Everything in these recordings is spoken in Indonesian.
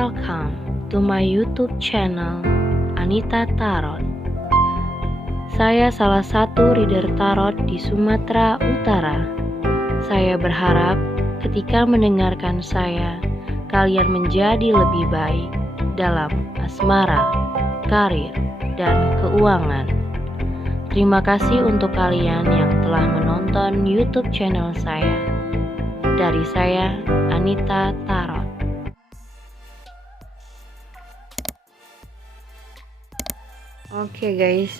Welcome to my YouTube channel Anita Tarot. Saya salah satu reader tarot di Sumatera Utara. Saya berharap ketika mendengarkan saya, kalian menjadi lebih baik dalam asmara, karir, dan keuangan. Terima kasih untuk kalian yang telah menonton YouTube channel saya. Dari saya, Anita Tarot. Oke guys,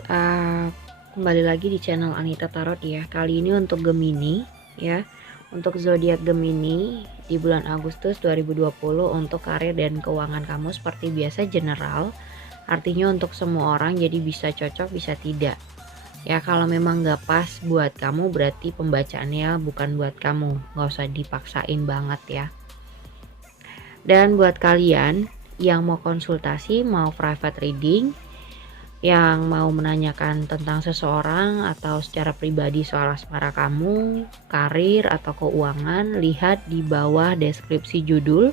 kembali lagi di channel Anita Tarot ya. Kali ini untuk Gemini ya. Untuk zodiak Gemini di bulan Agustus 2020 untuk karir dan keuangan kamu seperti biasa general. Artinya untuk semua orang, jadi bisa cocok bisa tidak. Ya kalau memang nggak pas buat kamu berarti pembacaannya bukan buat kamu. Nggak usah dipaksain banget ya. Dan buat kalian yang mau konsultasi, mau private reading, yang mau menanyakan tentang seseorang atau secara pribadi soal asmara kamu, karir atau keuangan, lihat di bawah deskripsi judul.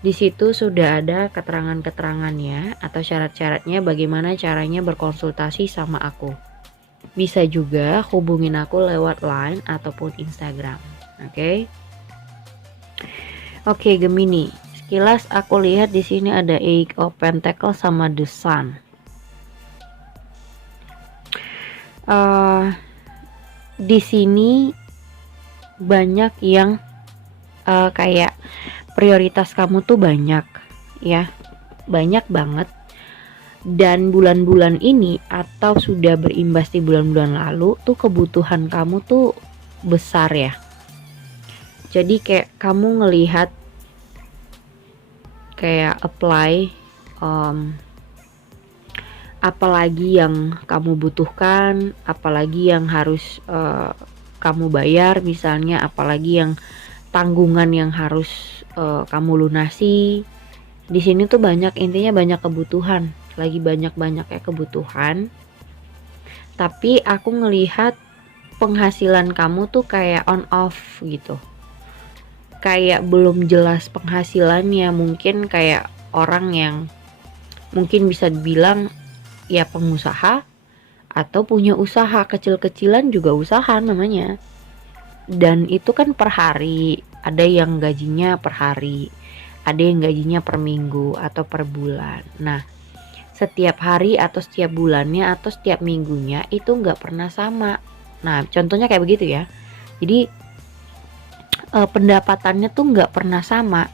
Di situ sudah ada keterangan-keterangannya atau syarat-syaratnya bagaimana caranya berkonsultasi sama aku. Bisa juga hubungin aku lewat Line ataupun Instagram. Oke, Gemini. Sekilas aku lihat di sini ada Eight of Pentacles sama The Sun. Di sini banyak yang kayak prioritas kamu tuh banyak ya, banyak banget. Dan bulan-bulan ini atau sudah berimbas di bulan-bulan lalu tuh kebutuhan kamu tuh besar ya. Jadi kayak kamu ngelihat kayak apply apalagi yang kamu butuhkan, apalagi yang harus kamu bayar misalnya, apalagi yang tanggungan yang harus kamu lunasi. Di sini tuh banyak, intinya banyak kebutuhan, lagi banyak-banyaknya kebutuhan. Tapi aku ngelihat penghasilan kamu tuh kayak on off gitu. Kayak belum jelas penghasilannya, mungkin kayak orang yang mungkin bisa dibilang ya pengusaha atau punya usaha kecil-kecilan juga usaha namanya. Dan itu kan per hari, ada yang gajinya per hari, ada yang gajinya per minggu atau per bulan. Nah, setiap hari atau setiap bulannya atau setiap minggunya itu nggak pernah sama. Nah, contohnya kayak begitu ya. Jadi pendapatannya tuh nggak pernah sama.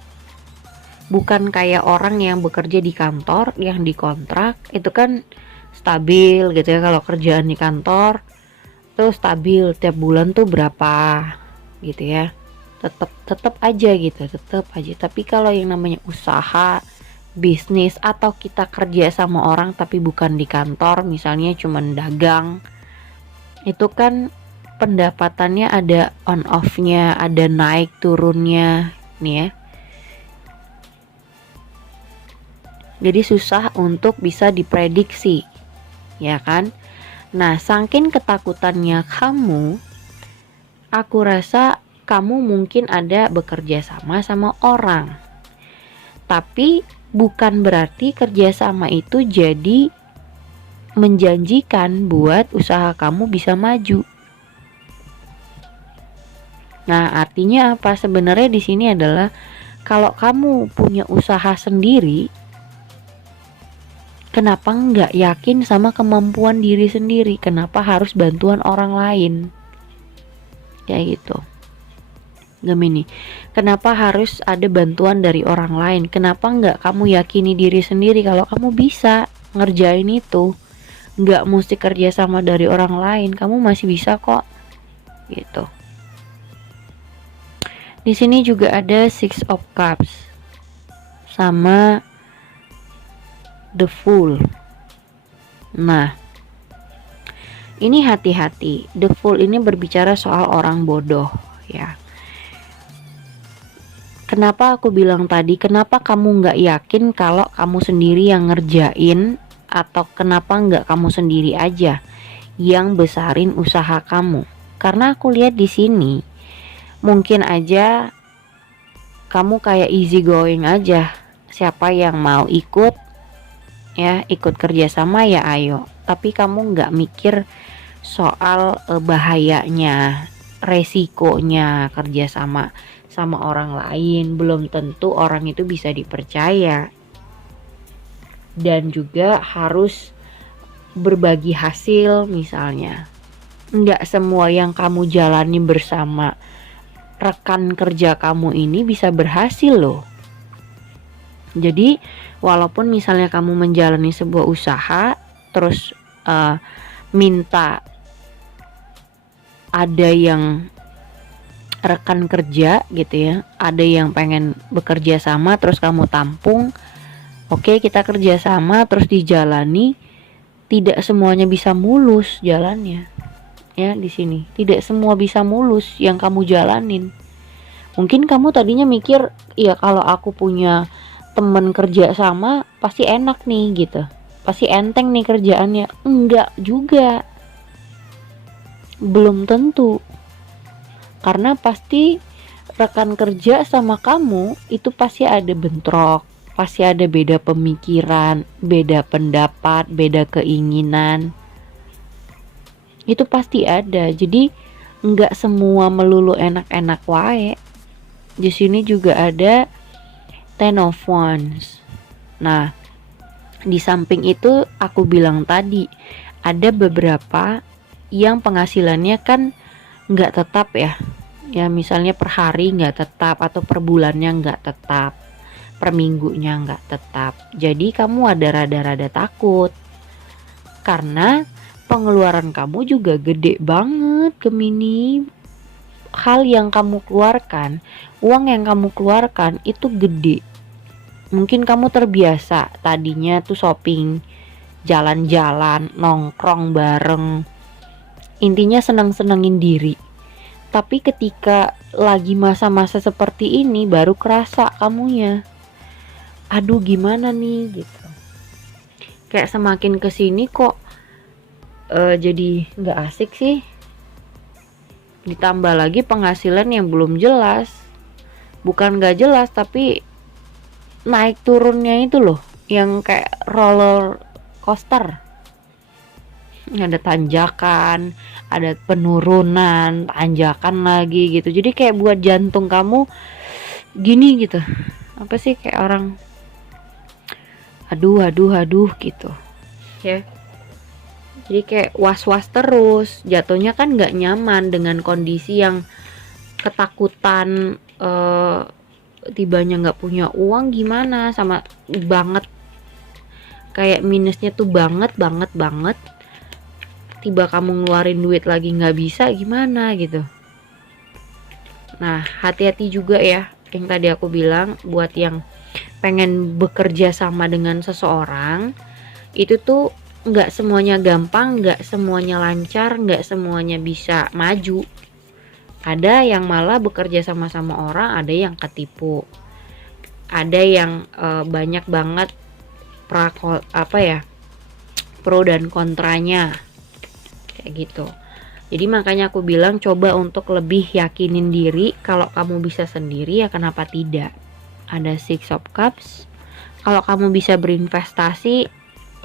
Bukan kayak orang yang bekerja di kantor, yang dikontrak itu kan stabil gitu ya. Kalau kerjaan di kantor tuh stabil, tiap bulan tuh berapa gitu ya, tetap aja gitu, tetap aja. Tapi kalau yang namanya usaha, bisnis, atau kita kerja sama orang tapi bukan di kantor, misalnya cuman dagang, itu kan pendapatannya ada on off-nya, ada naik turunnya nih ya. Jadi susah untuk bisa diprediksi, ya kan? Nah, saking ketakutannya kamu, aku rasa kamu mungkin ada bekerja sama orang. Tapi bukan berarti kerjasama itu jadi menjanjikan buat usaha kamu bisa maju. Nah, artinya apa? Sebenarnya di sini adalah kalau kamu punya usaha sendiri, kenapa nggak yakin sama kemampuan diri sendiri? Kenapa harus bantuan orang lain? Kayak gitu. Gemini, kenapa harus ada bantuan dari orang lain? Kenapa nggak kamu yakini diri sendiri kalau kamu bisa ngerjain itu? Nggak mesti kerja sama dari orang lain, kamu masih bisa kok. Gitu. Di sini juga ada Six of Cups sama The Fool. Nah, ini hati-hati. The Fool ini berbicara soal orang bodoh ya. Kenapa aku bilang tadi, kenapa kamu nggak yakin kalau kamu sendiri yang ngerjain, atau kenapa nggak kamu sendiri aja yang besarin usaha kamu? Karena aku lihat di sini, mungkin aja kamu kayak easy going aja, siapa yang mau ikut ya, ikut kerjasama ya ayo, tapi kamu nggak mikir soal bahayanya, resikonya kerjasama sama orang lain. Belum tentu orang itu bisa dipercaya, dan juga harus berbagi hasil. Misalnya nggak semua yang kamu jalani bersama rekan kerja kamu ini bisa berhasil loh. Jadi walaupun misalnya kamu menjalani sebuah usaha, terus minta ada yang rekan kerja gitu ya, ada yang pengen bekerja sama, terus kamu tampung, oke kita kerja sama, terus dijalani, tidak semuanya bisa mulus jalannya ya. Di sini tidak semua bisa mulus yang kamu jalanin. Mungkin kamu tadinya mikir, ya kalau aku punya temen kerja sama pasti enak nih gitu, pasti enteng nih kerjaannya. Enggak juga, belum tentu. Karena pasti rekan kerja sama kamu itu pasti ada bentrok, pasti ada beda pemikiran, beda pendapat, beda keinginan. Itu pasti ada. Jadi enggak semua melulu enak-enak wae. Di sini juga ada Ten of Wands. Nah, di samping itu aku bilang tadi, ada beberapa yang penghasilannya kan nggak tetap ya. Ya misalnya per hari nggak tetap, atau per bulannya nggak tetap, per minggunya nggak tetap. Jadi kamu ada rada-rada takut, karena pengeluaran kamu juga gede banget Gemini. Hal yang kamu keluarkan, uang yang kamu keluarkan itu gede. Mungkin kamu terbiasa tadinya tuh shopping, jalan-jalan, nongkrong bareng, intinya seneng-senengin diri. Tapi ketika lagi masa-masa seperti ini baru kerasa kamunya, aduh gimana nih gitu. Kayak semakin kesini kok jadi nggak asik sih. Ditambah lagi penghasilan yang belum jelas. Bukan gak jelas, tapi naik turunnya itu loh, yang kayak roller coaster. Ada tanjakan, ada penurunan, tanjakan lagi gitu. Jadi kayak buat jantung kamu gini gitu. Apa sih, kayak orang aduh gitu ya. Jadi kayak was-was terus, jatuhnya kan nggak nyaman dengan kondisi yang ketakutan, tibanya nggak punya uang gimana, sama banget kayak minusnya tuh banget. Tiba kamu ngeluarin duit lagi nggak bisa gimana gitu. Nah hati-hati juga ya, yang tadi aku bilang, buat yang pengen bekerja sama dengan seseorang, itu tuh nggak semuanya gampang, nggak semuanya lancar, nggak semuanya bisa maju. Ada yang malah bekerja sama-sama orang, ada yang ketipu, ada yang banyak banget pro dan kontranya kayak gitu. Jadi makanya aku bilang coba untuk lebih yakinin diri. Kalau kamu bisa sendiri ya kenapa tidak. Ada Six of Cups. Kalau kamu bisa berinvestasi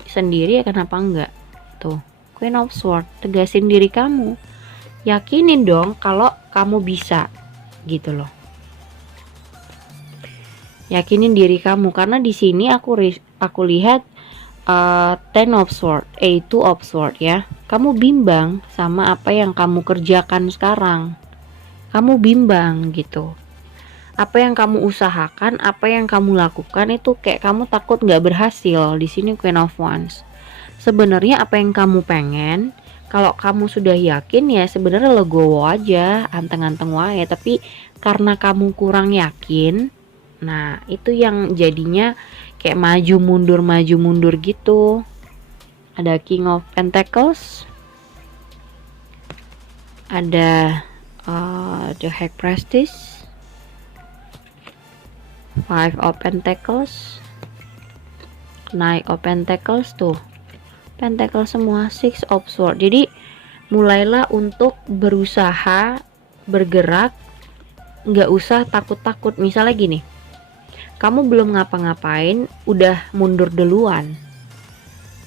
sendiri ya kenapa enggak. Tuh Queen of Swords, tegasin diri kamu, yakinin dong kalau kamu bisa gitu loh. Yakinin diri kamu, karena di sini aku lihat Ten of Swords, Two of Swords ya. Kamu bimbang sama apa yang kamu kerjakan sekarang. Kamu bimbang gitu. Apa yang kamu usahakan, apa yang kamu lakukan itu kayak kamu takut nggak berhasil. Di sini Queen of Wands. Sebenarnya apa yang kamu pengen, kalau kamu sudah yakin ya sebenarnya legowo aja, anteng-anteng wae. Tapi karena kamu kurang yakin, nah itu yang jadinya kayak maju mundur gitu. Ada King of Pentacles, ada The High Priestess, Five of Pentacles, Knight of Pentacles, tuh Pentacle semua, Six of Swords. Jadi mulailah untuk berusaha bergerak, nggak usah takut-takut. Misalnya gini, kamu belum ngapa-ngapain udah mundur duluan.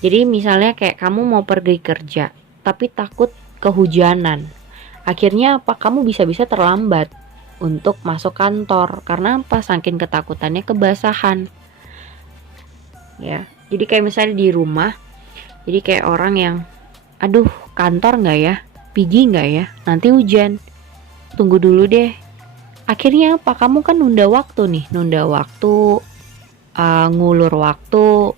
Jadi misalnya kayak kamu mau pergi kerja tapi takut kehujanan, akhirnya apa, kamu bisa-bisa terlambat untuk masuk kantor. Karena apa? Saking ketakutannya kebasahan ya. Jadi kayak misalnya di rumah, jadi kayak orang yang aduh kantor nggak ya, pergi nggak ya, nanti hujan, tunggu dulu deh. Akhirnya apa, kamu kan nunda waktu nih, ngulur waktu.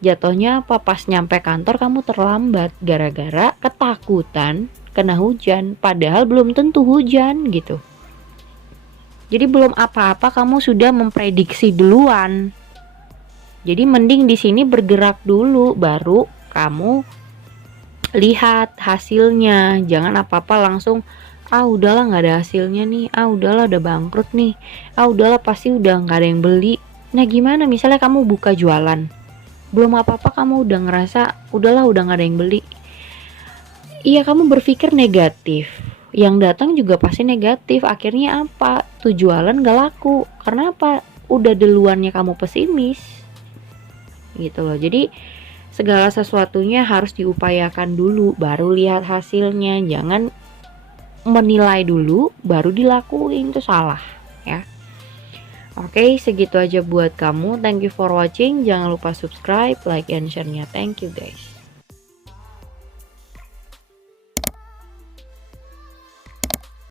Jatuhnya apa, pas nyampe kantor kamu terlambat gara-gara ketakutan kena hujan, padahal belum tentu hujan gitu. Jadi belum apa-apa kamu sudah memprediksi duluan. Jadi mending di sini bergerak dulu baru kamu lihat hasilnya. Jangan apa-apa langsung udahlah nggak ada hasilnya nih, udahlah udah bangkrut nih, udahlah pasti udah nggak ada yang beli. Nah gimana misalnya kamu buka jualan, belum apa-apa kamu udah ngerasa udahlah udah gak ada yang beli. Iya, kamu berpikir negatif, yang datang juga pasti negatif. Akhirnya apa, tuh jualan gak laku. Karena apa, udah duluannya kamu pesimis gitu loh. Jadi segala sesuatunya harus diupayakan dulu baru lihat hasilnya. Jangan menilai dulu baru dilakuin, itu salah ya. Oke, segitu aja buat kamu. Thank you for watching. Jangan lupa subscribe, like, and share-nya. Thank you guys.